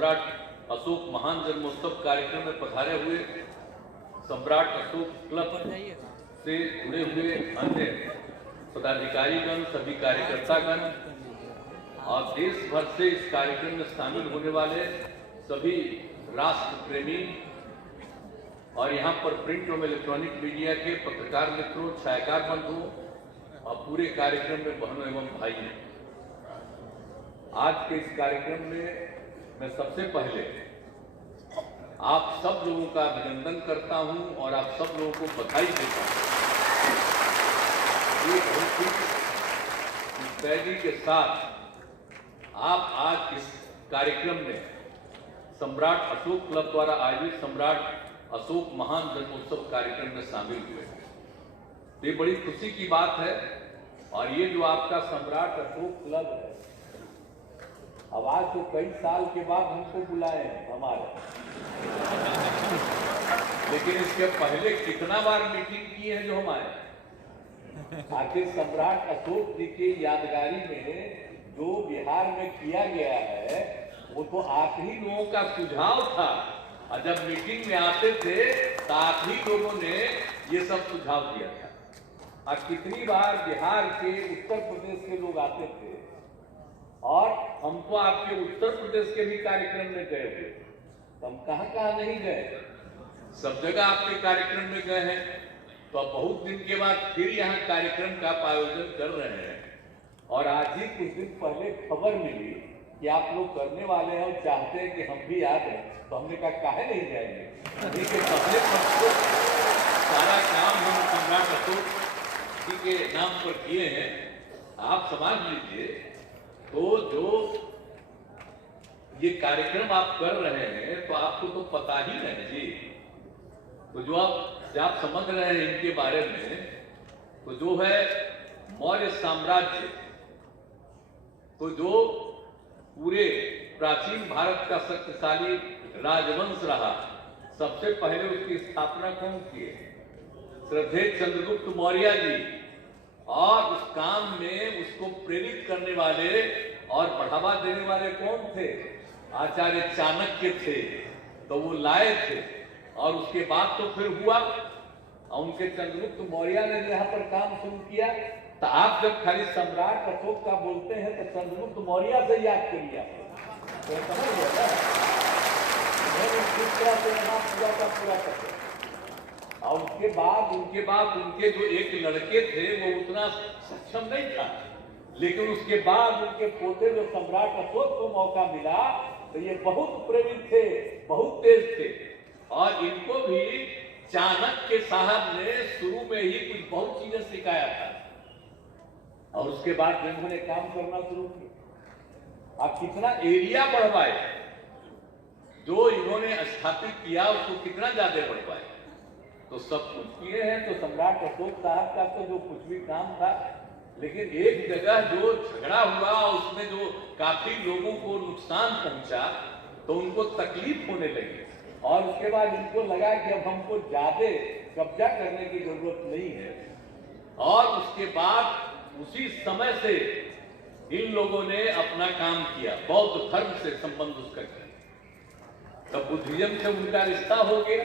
सम्राट अशोक महान जन्मोत्सव कार्यक्रम में पधारे हुए सम्राट अशोक क्लब से जुड़े हुए अन्य पदाधिकारीगण, सभी कार्यकर्तागण और देश भर से इस कार्यक्रम में शामिल होने वाले सभी राष्ट्र प्रेमी और यहाँ पर प्रिंट एवं इलेक्ट्रॉनिक मीडिया के पत्रकार मित्रों, छायाकार बंधुओं और पूरे कार्यक्रम में बहनों एवं भाइयों, आज के इस कार्यक्रम में मैं सबसे पहले आप सब लोगों का अभिनंदन करता हूं और आप सब लोगों को बधाई देता हूं। ये बहुत ही मुस्तैदी के साथ आप आज इस कार्यक्रम में सम्राट अशोक क्लब द्वारा आयोजित सम्राट अशोक महान जन्मोत्सव कार्यक्रम में शामिल हुए। ये बड़ी खुशी की बात है। और ये जो आपका सम्राट अशोक क्लब है, अब आज तो कई साल के बाद हमको बुलाए हैं हमारे, लेकिन इसके पहले कितना बार मीटिंग की है जो हमारे। आखिर सम्राट अशोक जी के यादगारी में जो बिहार में किया गया है वो तो आप ही लोगों का सुझाव था, और जब मीटिंग में आते थे तो आप ही लोगों ने ये सब सुझाव दिया था। और कितनी बार बिहार के, उत्तर प्रदेश के लोग आते थे, और हम तो आपके उत्तर प्रदेश के भी कार्यक्रम में गए थे, तो हम कहाँ नहीं गए, सब जगह आपके कार्यक्रम में गए हैं। तो अब बहुत दिन के बाद फिर यहाँ कार्यक्रम का आयोजन कर रहे हैं, और आज ही कुछ दिन पहले खबर मिली कि आप लोग करने वाले हैं और चाहते हैं कि हम भी आ जाए। तो हमने कहा काहे नहीं जाएंगे, देखिए पहले सारा काम हम सम्राट अशोक जी के नाम पर किए हैं। आप समझ लीजिए, तो जो ये कार्यक्रम आप कर रहे हैं तो आपको तो पता ही नहीं जी। तो जो आप समझ रहे हैं इनके बारे में, तो जो है मौर्य साम्राज्य, तो जो पूरे प्राचीन भारत का शक्तिशाली राजवंश रहा, सबसे पहले उसकी स्थापना कौन किए? श्रद्धेय चंद्रगुप्त मौर्य जी। और उस काम में उसको प्रेरित करने वाले और बढ़ावा देने वाले कौन थे? आचार्य चाणक्य थे। तो वो लाए थे, और उसके बाद तो फिर हुआ, और उनके चंद्रगुप्त मौर्य ने यहाँ पर काम शुरू किया। तो आप जब खाली सम्राट अशोक का बोलते हैं तो चंद्रगुप्त मौर्य से याद करिए, तो समझ गया किस तरह से यहाँ पूरा का पूरा करते। और उसके बाद उनके जो एक लड़के थे वो उतना सक्षम नहीं था, लेकिन उसके बाद उनके पोते जो सम्राट अशोक को मौका मिला तो ये बहुत प्रेरित थे, बहुत तेज थे। और इनको भी चाणक्य साहब ने शुरू में ही कुछ बहुत चीजें सिखाया था, और उसके बाद इन्होंने काम करना शुरू किया। आप कितना एरिया बढ़वाए, जो इन्होंने स्थापित किया उसको कितना ज्यादा बढ़वाए, तो सब कुछ किए हैं। तो सम्राट अशोक साहब का तो जो कुछ भी काम था, लेकिन एक जगह जो झगड़ा हुआ उसमें जो काफी लोगों को नुकसान पहुंचा, तो उनको तकलीफ होने लगी, और उसके बाद इनको लगा कि अब हमको ज्यादा कब्जा करने की जरूरत नहीं है। और उसके बाद उसी समय से इन लोगों ने अपना काम किया, बौद्ध धर्म से संबंध उसका किया। तब बुद्धिज्म से उनका रिश्ता हो गया,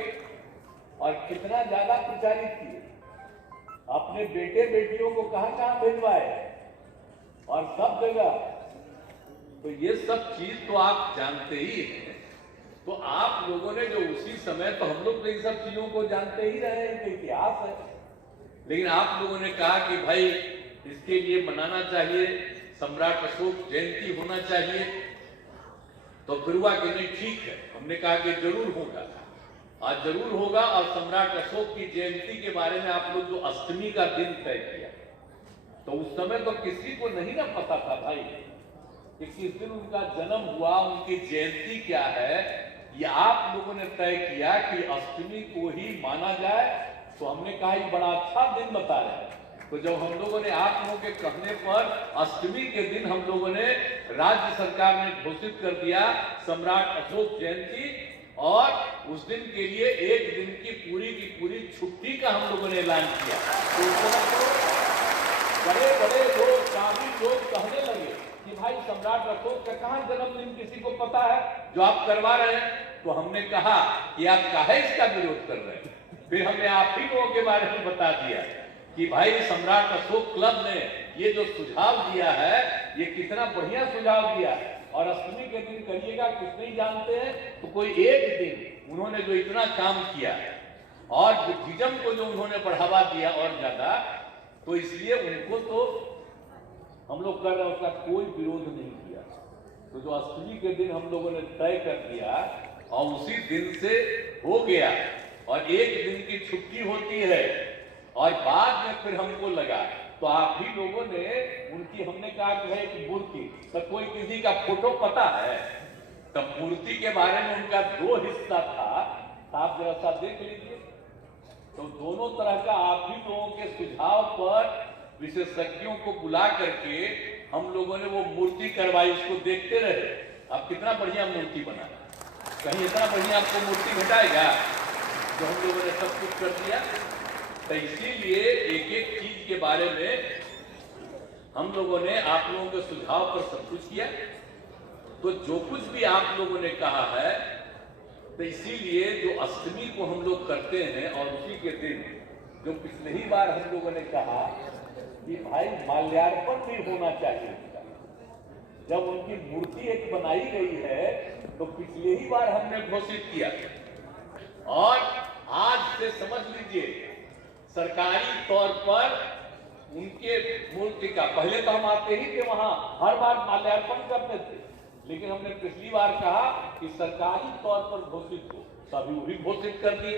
और कितना ज्यादा प्रचारित किए, अपने बेटे बेटियों को कहां भिजवाए, और सब जगह। तो ये सब चीज तो आप जानते ही हैं। तो आप लोगों ने जो उसी समय, तो हम लोग तो इन सब चीजों को जानते ही रहे हैं, इनका इतिहास है, लेकिन आप लोगों ने कहा कि भाई इसके लिए मनाना चाहिए, सम्राट अशोक जयंती होना चाहिए। तो फिर हुआ कि नहीं ठीक है, हमने कहा कि जरूर होगा, आज जरूर होगा। और सम्राट अशोक की जयंती के बारे में आप लोग जो अष्टमी का दिन तय किया, तो उस समय तो किसी को नहीं ना पता था भाई कि किस दिन उनका जन्म हुआ, उनकी जयंती क्या है। ये आप लोगों ने तय किया कि अष्टमी को ही माना जाए। तो हमने कहा ये बड़ा अच्छा दिन बता रहे हैं। तो जब हम लोगों ने आप लोगों के कहने पर अष्टमी के दिन हम लोगों ने, राज्य सरकार ने घोषित कर दिया सम्राट अशोक जयंती, और उस दिन के लिए एक दिन की पूरी छुट्टी का हम लोगों ने ऐलान किया। तो बड़े बड़े लोग, काफी लोग कहने लगे कि भाई सम्राट अशोक का कहाँ जन्मदिन किसी को पता है जो आप करवा रहे हैं? तो हमने कहा कि आप काहे इसका विरोध कर रहे हैं? फिर हमने आप ही लोगों के बारे में बता दिया कि भाई सम्राट अशोक क्लब ने ये जो सुझाव दिया है ये कितना बढ़िया सुझाव दिया है, और अष्टमी के दिन करिएगा, कुछ नहीं जानते हैं तो कोई एक दिन उन्होंने जो इतना काम किया और बुद्धिज्म को जो उन्होंने बढ़ावा दिया और ज्यादा, तो इसलिए उनको तो हम लोग कर रहे हैं, उसका कोई विरोध नहीं किया। तो जो अष्टमी के दिन हम लोगों ने तय कर दिया और उसी दिन से हो गया, और एक दिन की छुट्टी होती है और बाद में फिर हमको लगा तो आप ही लोगों ने उनकी, हमने कहा कि भाई एक मूर्ति, तो कोई किसी का फोटो पता है? तब मूर्ति के बारे में उनका दो हिस्सा था, आप जरा सा देख लीजिए। तो दोनों तरह का आप ही लोगों के सुझाव पर विशेषज्ञों को बुला करके हम लोगों ने वो मूर्ति करवाई, उसको देखते रहे। अब कितना बढ़िया मूर्ति बना, कहीं इतना बढ़िया आपको मूर्ति घटाएगा जो हम लोगों ने सब कुछ कर दिया। तो इसीलिए एक एक चीज के बारे में हम लोगों ने आप लोगों के सुझाव पर सब कुछ किया। तो जो कुछ भी आप लोगों ने कहा है, तो इसीलिए जो अष्टमी को हम लोग करते हैं और उसी के दिन जो पिछले ही बार हम लोगों ने कहा कि भाई माल्यार्पण भी होना चाहिए उसका। जब उनकी मूर्ति एक बनाई गई है तो पिछले ही बार हमने घोषित किया, और आज से समझ लीजिए सरकारी तौर पर उनके मूर्ति का, पहले तो हम आते ही थे वहां, हर बार माल्यार्पण करते थे, लेकिन हमने पिछली बार कहा कि सरकारी तौर पर घोषित हो, तभी वही घोषित कर दिए।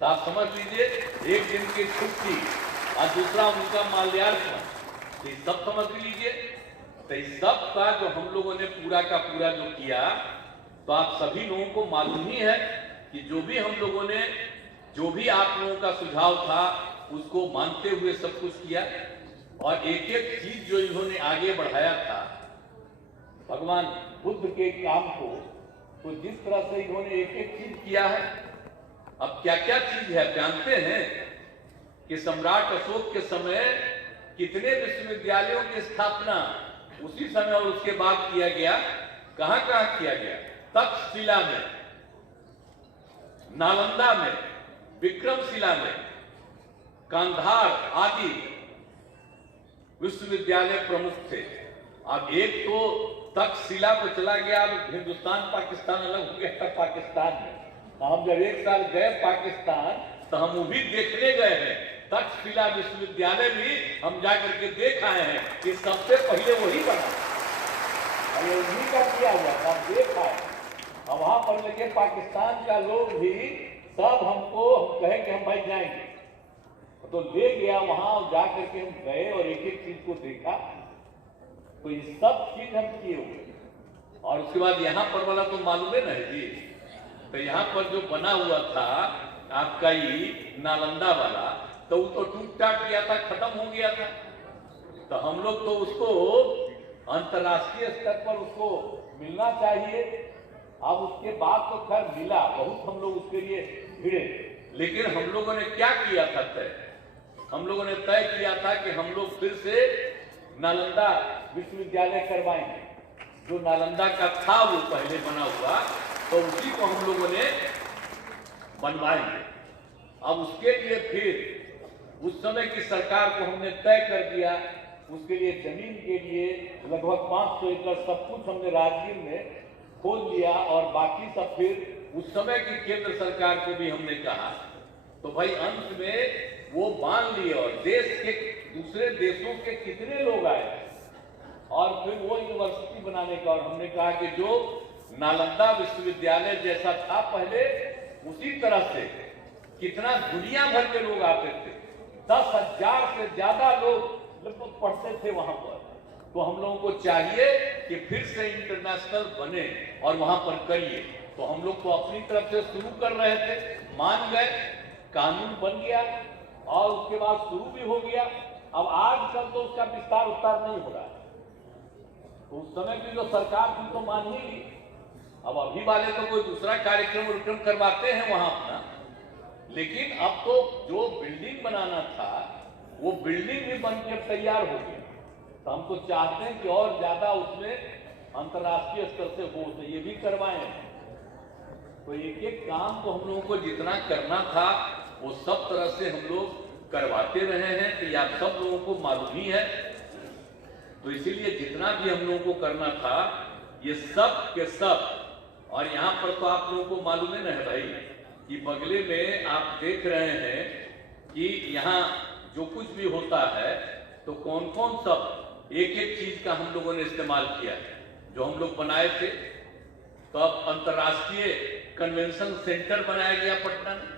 तो आप समझ लीजिए एक दिन की छुट्टी और दूसरा उनका माल्यार्पण, तो सब समझ लीजिए। तो इस सब का जो हम लोगों ने पूरा का पूरा जो किया, तो आप सभी लोगों को मालूम ही है कि जो भी हम लोगों ने, जो भी आप लोगों का सुझाव था उसको मानते हुए सब कुछ किया, और एक एक चीज जो इन्होंने आगे बढ़ाया था भगवान बुद्ध के काम को, तो जिस तरह से इन्होंने एक एक चीज किया है। अब क्या क्या चीज है जानते हैं कि सम्राट अशोक के समय कितने विश्वविद्यालयों की स्थापना उसी समय और उसके बाद किया गया। कहां कहां किया गया? तक्षशिला में, नालंदा में, विक्रमशिला में, कांधार आदि विश्वविद्यालय प्रमुख थे। अब एक तो तक्षशिला पे चला गया, अब हिंदुस्तान पाकिस्तान अलग हो गया था पाकिस्तान में। हम जब एक साल गए पाकिस्तान तो हम वो भी देखने गए हैं, तक्षशिला विश्वविद्यालय भी हम जाकर के देख आए हैं कि सबसे पहले वही बना, उन्हीं का किया हुआ था, देख आए। अब वहां पर लगे पाकिस्तान का लोग भी सब हमको, हम कहे कि हम भाई जाएंगे, तो ले गया वहां, जाकर के हम गए और एक एक चीज को देखा। तो ये सब चीज हम किए हुए, और उसके बाद यहाँ पर वाला तो मालूम है ना जी। तो यहाँ पर जो बना हुआ था आपका ये नालंदा वाला, तो वो तो टूट टाट गया था, खत्म हो गया था। तो हम लोग तो उसको अंतर्राष्ट्रीय स्तर पर उसको मिलना चाहिए। अब उसके बाद तो खैर मिला, बहुत हम लोग उसके लिए भिड़े, लेकिन हम लोगों ने क्या किया था तय? हम लोगों ने तय किया था कि हम लोग फिर से नालंदा विश्वविद्यालय करवाएंगे। जो नालंदा का था वो पहले बना हुआ, तो उसी को हम लोगों ने बनवाएंगे। अब उसके लिए फिर उस समय की सरकार को हमने तय कर दिया, उसके लिए जमीन के लिए लगभग 500 एकड़ सब कुछ हमने राजगीर में खोल लिया, और बाकी सब फिर उस समय की केंद्र सरकार को भी हमने कहा। तो भाई अंत में वो मान लिए, और देश के दूसरे देशों के कितने लोग आए, और फिर वो यूनिवर्सिटी बनाने का। और हमने कहा कि जो नालंदा विश्वविद्यालय जैसा था पहले, उसी तरह से कितना दुनिया भर के लोग आते थे, 10,000 से ज्यादा लोग पढ़ते थे वहां पर। तो हम लोगों को चाहिए कि फिर से इंटरनेशनल बने और वहां पर करिए। तो हम लोग तो अपनी तरफ से शुरू कर रहे थे, मान गए, कानून बन गया और उसके बाद शुरू भी हो गया। अब आजकल तो उसका विस्तार नहीं हो रहा है, तो उस समय की जो सरकार थी तो मान ही ली। अब अभी वाले तो कोई दूसरा कार्यक्रम करवाते हैं वहां अपना, लेकिन अब तो जो बिल्डिंग बनाना था वो बिल्डिंग भी बनकर तैयार हो गई। तो हम तो चाहते हैं कि और ज्यादा उसमें अंतर्राष्ट्रीय स्तर से हो तो ये भी करवाएं। तो एक एक काम तो हम लोगों को जितना करना था वो सब तरह से हम लोग करवाते रहे हैं, तो ये आप सब लोगों को मालूम ही है। तो इसीलिए जितना भी हम लोगों को करना था ये सब के सब, और यहाँ पर तो आप लोगों को मालूम है ना भाई कि बगले में आप देख रहे हैं कि यहाँ जो कुछ भी होता है तो कौन कौन सब एक एक चीज का हम लोगों ने इस्तेमाल किया है जो हम लोग बनाए थे। तो अब अंतर्राष्ट्रीय कन्वेंशन सेंटर बनाया गया पटना में।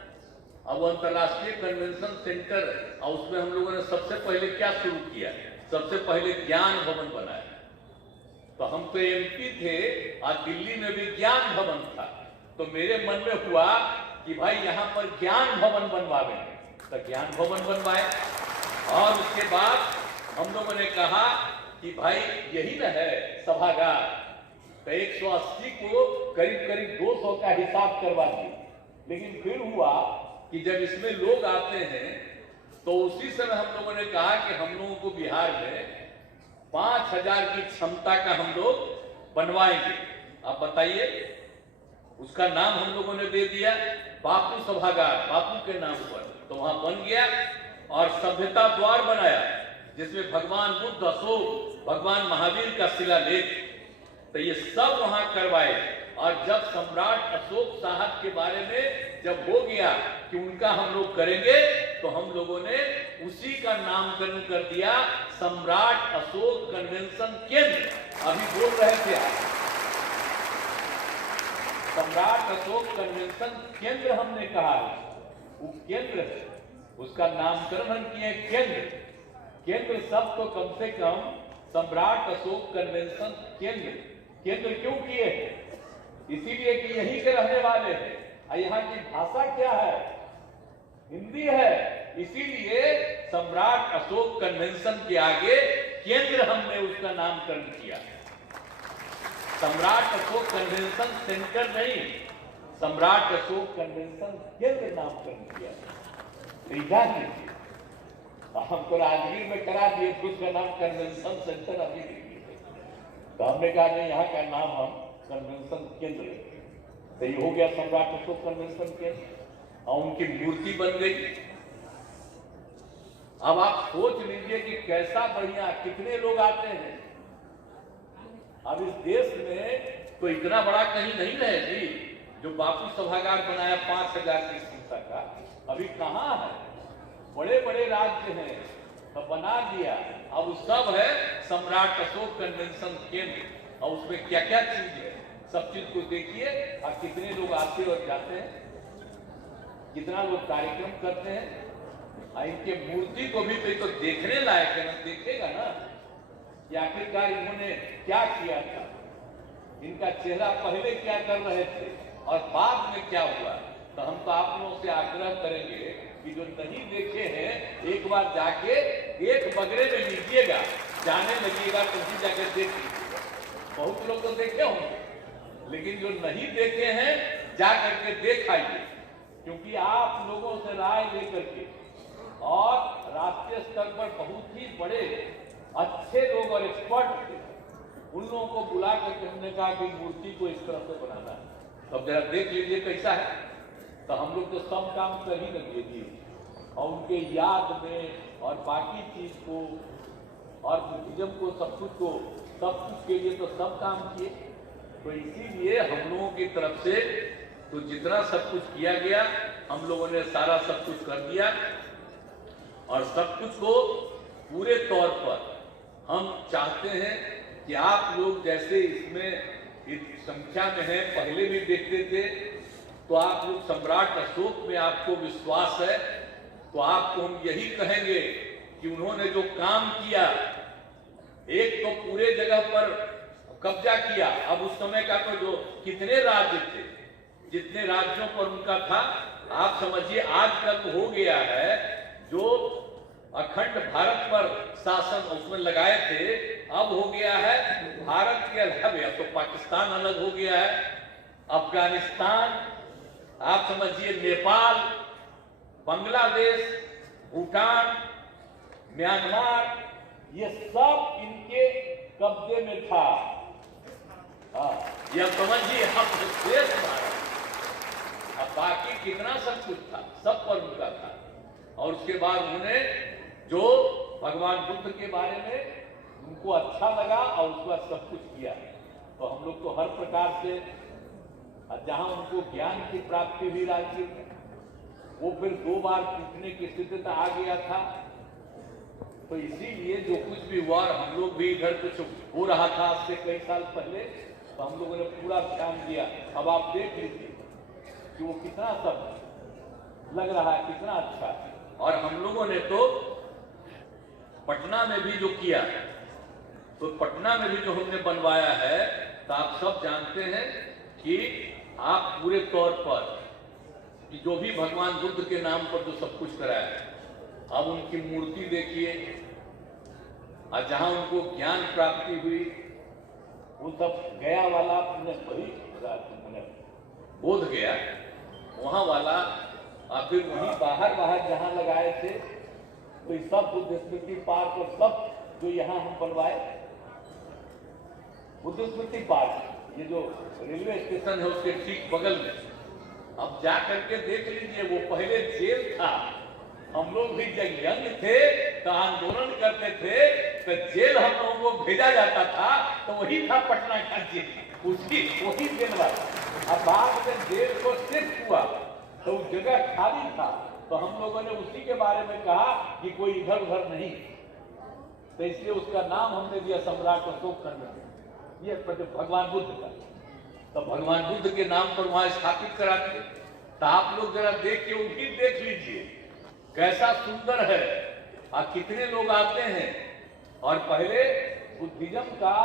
अब अंतर्राष्ट्रीय कन्वेंशन सेंटर, और उसमें हम लोगों ने सबसे पहले क्या शुरू किया, सबसे पहले ज्ञान भवन बनाया। तो हम तो एमपी थे और दिल्ली में भी ज्ञान भवन था, तो मेरे मन में हुआ कि भाई यहाँ पर ज्ञान भवन बनवाएंगे, तो ज्ञान भवन बनवाए। और उसके बाद हम लोगों ने कहा कि भाई यही न है सभागार, तो 180 को करीब करीब 200 का हिसाब करवा दिए। लेकिन फिर हुआ कि जब इसमें लोग आते हैं तो उसी समय हम लोगों ने कहा कि हम लोगों को बिहार में 5000 की क्षमता का हम लोग बनवाएंगे। आप बताइए, उसका नाम हम लोगों ने दे दिया बापू सभागार, बापू के नाम पर। तो वहां बन गया और सभ्यता द्वार बनाया जिसमें भगवान बुद्ध, अशोक, भगवान महावीर का शिलालेख, तो ये सब वहां करवाए। और जब सम्राट अशोक साहब के बारे में जब हो गया कि उनका हम लोग करेंगे, तो हम लोगों ने उसी का नामकरण कर दिया सम्राट अशोक कन्वेंशन केंद्र। अभी बोल रहे थे आप, सम्राट अशोक कन्वेंशन केंद्र हमने कहा है, वो केंद्र है, उसका नामकरण हम किए केंद्र। केंद्र सब तो कम से कम सम्राट अशोक कन्वेंशन केंद्र। केंद्र क्यों किए? इसीलिए कि यही के रहने वाले हैं, और यहाँ की भाषा क्या है? हिंदी है। इसीलिए सम्राट अशोक कन्वेंशन के आगे केंद्र हमने उसका नामकरण किया। सम्राट अशोक कन्वेंशन सेंटर नहीं, सम्राट अशोक कन्वेंशन केंद्र नामकरण किया। हम तो राजगीर में करा दिए, उसका नाम कन्वेंशन सेंटर अभी देखिए। तो हमने कहा नहीं, यहाँ का नाम हम कन्वेंशन केंद्र, तो ये हो गया सम्राट अशोक कन्वेंशन केंद्र, और उनकी मूर्ति बन गई। अब आप सोच लीजिए कि कैसा बढ़िया, कितने लोग आते हैं। अब इस देश में तो इतना बड़ा कहीं नहीं रहे जी, जो बापू सभागार बनाया 5000 की संख्या का, अभी कहाँ है? बड़े बड़े राज्य हैं, तो बना दिया। अब सब है सम्राट अशोक कन्वेंशन केंद्र, और उसमें क्या क्या चीज है, सब चीज को देखिए। और कितने लोग आते और जाते हैं, कितना लोग कार्यक्रम करते हैं। और इनके मूर्ति को भी तो देखने लायक है ना, देखेगा ना कि आखिरकार इन्होंने क्या किया था, इनका चेहरा पहले क्या कर रहे थे और बाद में क्या हुआ। तो हम तो आप लोगों से आग्रह करेंगे कि जो नहीं देखे हैं एक बार जाके एक बगरे में लीजिएगा, जाने लगिएगा तो भी जाके देख लीजिएगा। बहुत लोग तो देखे होंगे, लेकिन जो नहीं देखे हैं जा करके देख आइए, क्योंकि आप लोगों से राय लेकर के और राष्ट्रीय स्तर पर बहुत ही बड़े अच्छे लोग और एक्सपर्ट थे, उन लोगों को बुला करके हमने कहा कि मूर्ति को इस तरह से बनाना है। अब जरा देख लीजिए कैसा है। तो हम लोग तो सब काम कर ही लगे दिए, और उनके याद में और बाकी चीज को और बुद्धिज्म को, सब कुछ के लिए तो सब काम किए। तो इसीलिए हम लोगों की तरफ से तो जितना सब कुछ किया गया, हम लोगों ने सारा सब कुछ कर दिया। और सब कुछ को पूरे तौर पर हम चाहते हैं कि आप लोग जैसे इसमें इस संख्या में है, पहले भी देखते थे, तो आप लोग सम्राट अशोक में आपको विश्वास है, तो आपको हम यही कहेंगे कि उन्होंने जो काम किया, एक तो पूरे जगह पर कब्जा किया। अब उस समय का तो जो कितने राज्य थे, जितने राज्यों पर उनका था, आप समझिए आज तक हो गया है जो अखंड भारत पर शासन उसमें लगाए थे, अब हो गया है भारत के अलावा, अब तो पाकिस्तान अलग हो गया है, अफगानिस्तान, आप समझिए नेपाल, बांग्लादेश, भूटान, म्यांमार, ये सब इनके कब्जे में था। हाँ, यह समझिए हम श्रेष्ठ भारत। अब बाकी कितना सब कुछ था, सब पर उनका था। और उसके बाद उन्होंने जो भगवान बुद्ध के बारे में उनको अच्छा लगा और उसके बाद सब कुछ किया। तो हम लोग तो हर प्रकार से जहां उनको ज्ञान की प्राप्ति हुई राज्य में, वो फिर 2 बार टूटने की स्थिति आ गया था। तो इसीलिए जो कुछ भी हुआ, हम लोग भी इधर कुछ हो रहा था आज से कई साल पहले, तो हम लोगों ने पूरा ध्यान दिया। अब आप देख लीजिए कि वो कितना सब लग रहा है, कितना अच्छा। और हम लोगों ने तो पटना में भी जो किया, तो पटना में भी जो हमने बनवाया है, तो आप सब जानते हैं कि आप पूरे तौर पर कि जो भी भगवान बुद्ध के नाम पर जो सब कुछ कराया, अब उनकी मूर्ति देखिए, और जहां उनको ज्ञान प्राप्ति हुई, वो सब गया वाला बोध गया वहां वाला, और फिर वहीं बाहर जहां लगाए थे, तो ये सब बुद्ध स्मृति पार्क और सब जो यहाँ हम बनवाए, बुद्ध स्मृति पार्क, ये जो रेलवे स्टेशन है उसके ठीक बगल में, अब जा करके देख लीजिए, वो पहले जेल था। हम लोग भी जब यंग थे तो आंदोलन करते थे, तो जेल हम लोगों को भेजा जाता था, तो वही था पटना का जेल, वही जेल वाला। अब बाद में जेल को शिफ्ट हुआ तो उस जगह खाली था, तो हम लोगों ने उसी के बारे में कहा कि कोई इधर उधर नहीं, तो इसलिए उसका नाम हमने दिया सम्राट अशोक खंड, ये भगवान बुद्ध का। तो भगवान बुद्ध के नाम पर वहां स्थापित करा दिए। तो आप लोग जरा देख के वो भी देख लीजिए कैसा सुंदर है, और कितने लोग आते हैं। और पहले बुद्धिज्म का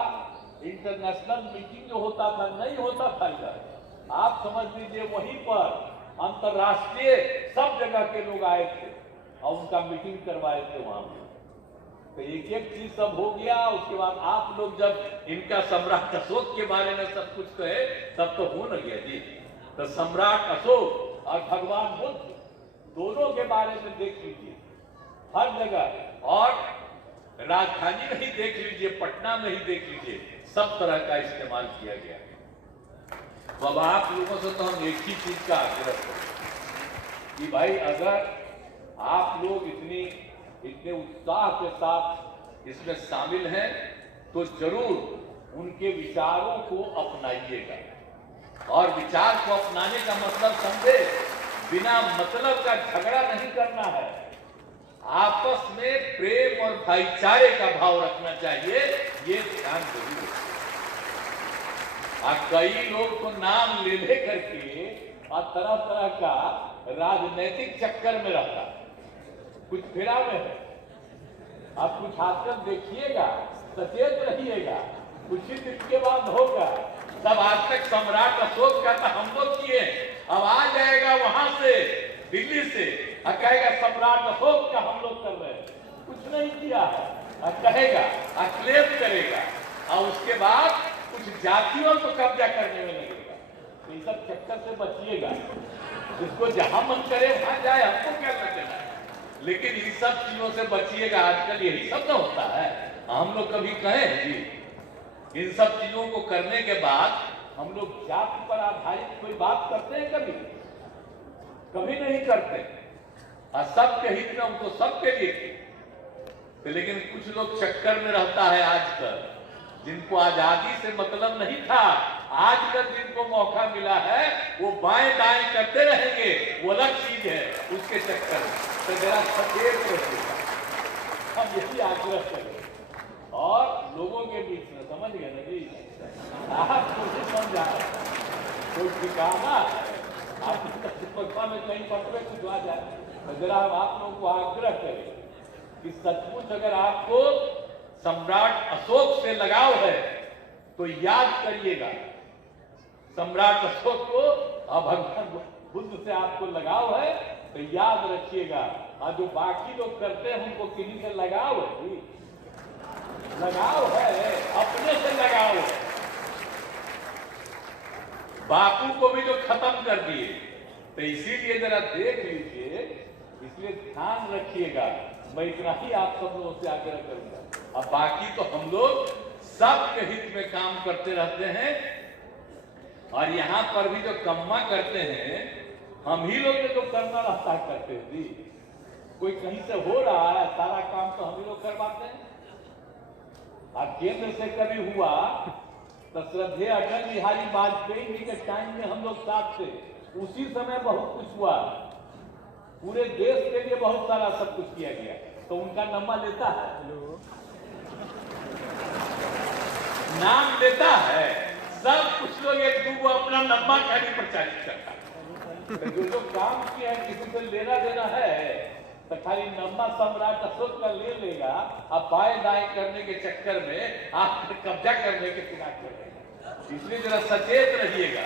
इंटरनेशनल मीटिंग जो होता था, नहीं होता था इधर, आप समझ लीजिए वहीं पर अंतरराष्ट्रीय सब जगह के लोग आए थे और उनका मीटिंग करवाए थे वहां पर। तो एक एक चीज सब हो गया। उसके बाद आप लोग जब इनका सम्राट अशोक के बारे में सब कुछ कहे, तब तो हो न गया जी। तो सम्राट अशोक और भगवान बुद्ध दोनों के बारे में देख लीजिए हर जगह, और राजधानी में ही देख लीजिए, पटना में ही देख लीजिए, सब तरह का इस्तेमाल किया गया। तो अब आप लोगों से तो हम एक ही चीज का आग्रह करें कि भाई अगर आप लोग इतने उत्साह के साथ इसमें शामिल हैं, तो जरूर उनके विचारों को अपनाइएगा। और विचार को अपनाने का मतलब समझे, बिना मतलब का झगड़ा नहीं करना है, आपस में प्रेम और भाईचारे का भाव रखना चाहिए, ये ध्यान जरूर। कई लोग तो नाम ले करके और तरह तरह का राजनीतिक चक्कर में रहता, कुछ फिरा में है। आप कुछ आजकल देखिएगा, सचेत रहिएगा, कुछ ही दिन के बाद होगा। तब आज तक सम्राट अशोक का हम लोग किए, अब आ जाएगा वहां से दिल्ली से और कहेगा सम्राट अशोक का हम लोग कर रहे हैं, कुछ नहीं किया है, और कहेगा क्लेम करेगा, और उसके बाद कुछ जातियों को कब्जा करने में लगेगा। तो ये सब चक्कर से बचिएगा, जिसको जहां मन करे वहां जाए, हमको क्या करना है, लेकिन इन सब चीजों से बचिएगा। आजकल यही सब तो होता है। हम लोग कभी कहें जी, इन सब चीजों को करने के बाद हम लोग जाति पर आधारित कोई बात करते हैं? कभी नहीं करते। और सबके हित में उनको सबके लिए, तो लेकिन कुछ लोग चक्कर में रहता है आजकल, जिनको आजादी से मतलब नहीं था, आजकल जिनको मौका मिला है वो बाएं दाएं करते रहेंगे, वो अलग चीज है, उसके चक्कर में। तो जरा सचेत रहिएगा, हम यही आग्रह करें। और लोगों के बीच में समझ गए ना जी, आप मुझे समझा कोई ठिकाना आप में कहीं पकड़े कुछ आ जाए, तो जरा आप लोगों को आग्रह करें कि सचमुच अगर आपको सम्राट अशोक से लगाव है तो याद करिएगा सम्राट अशोक को, और भगवान बुद्ध से आपको लगाव है तो याद रखिएगा। और जो बाकी लोग करते हैं उनको किन्हीं से लगाव है, लगाव है, अपने से लगाव है। बापू को भी जो खत्म कर दिए, तो इसीलिए जरा देख लीजिए, इसलिए ध्यान रखिएगा। मैं इतना ही आप सब लोगों से आग्रह करूंगा। अब बाकी तो हम लोग सबके हित में काम करते रहते हैं, और यहाँ पर भी जो कम्मा करते हैं, हम ही लोग ने तो करना रहता करते थे। कोई कहीं से हो रहा है, सारा काम तो हम ही लोग करवाते हैं। और केंद्र से कभी हुआ तो श्रद्धेय अटल बिहारी वाजपेयी जी के टाइम में हम लोग साथ थे, उसी समय बहुत कुछ हुआ, पूरे देश के लिए बहुत सारा सब कुछ किया गया। तो उनका नंबर लेता है, नाम लेता है, सब कुछ लोग एक दूसरे अपना नंबर खाली प्रचारित करता है। तो जो लोग काम किया है, किसी से लेना देना है तो खाली नंबर सम्राट अशोक का ले लेगा, अब बाएं दाएं करने के चक्कर में आप कब्जा करने के फिराक करेगा। इसलिए जरा सचेत रहिएगा।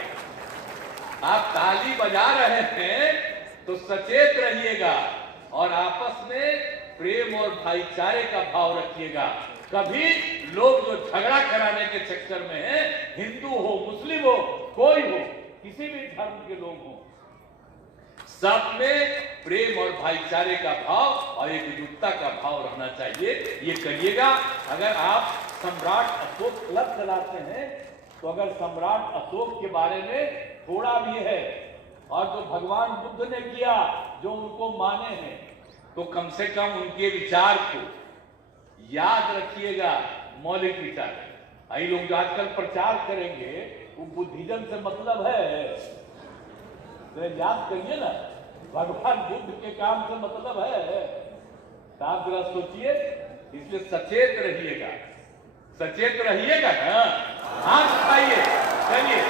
आप ताली बजा रहे हैं तो सचेत रहिएगा और आपस में प्रेम और भाईचारे का भाव रखिएगा। कभी लोग जो झगड़ा कराने के चक्कर में है, हिंदू हो, मुस्लिम हो, कोई हो, किसी भी धर्म के लोग हो, सब में प्रेम और भाईचारे का भाव और एकजुटता का भाव रहना चाहिए। ये करिएगा। अगर आप सम्राट अशोक क्लब चलाते हैं तो अगर सम्राट अशोक के बारे में थोड़ा भी है और जो भगवान बुद्ध ने किया, जो उनको माने हैं, तो कम से कम उनके विचार को याद रखिएगा। मौलिक विचार आई लोग जो आजकल प्रचार करेंगे वो बुद्धिज्म से मतलब है, तो याद करिए ना, भगवान बुद्ध के काम से मतलब है। तो आप जरा सोचिए, इसलिए सचेत रहिएगा। सचेत रहिएगा ना, हाथ उठाइए। चलिए,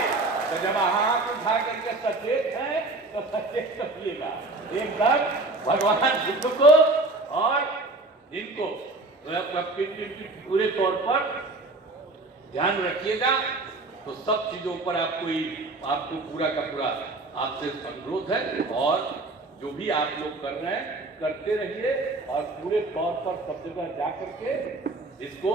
तो जब हाथ उठा करके सचेत है तो सचेत रहिएगा एकदम भगवान बुद्ध को और इनको पूरे तौर पर ध्यान रखिएगा। तो सब चीजों पर आपको पूरा का पूरा आपसे अनुरोध है, और जो भी आप लोग कर रहे हैं करते रहिए और पूरे तौर पर सब जगह जाकर के इसको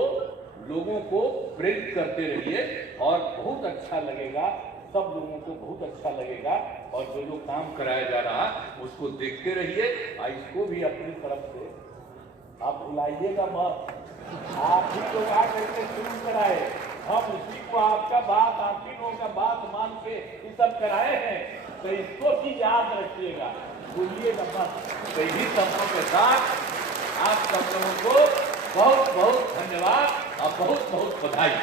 लोगों को प्रेरित करते रहिए और बहुत अच्छा लगेगा। सब लोगों को बहुत अच्छा लगेगा और जो जो काम कराया जा रहा उसको देखते रहिए। और इसको भी अपनी तरफ से आप भुलाइएगा मत, आप ही लोग आकर के शुरू कराए, हम उसी को आपका बात, आप ही लोगों का बात मान के ये सब कराए हैं। तो इसको भी याद रखिएगा, भूलिएगा मत। तो इन्हीं शब्दों के साथ आप सब लोगों को बहुत बहुत धन्यवाद और बहुत बहुत बधाई।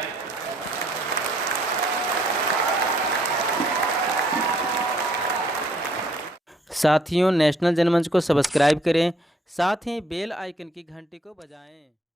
साथियों, नेशनल जनमंच को सब्सक्राइब करें, साथ ही बेल आइकन की घंटी को बजाएं।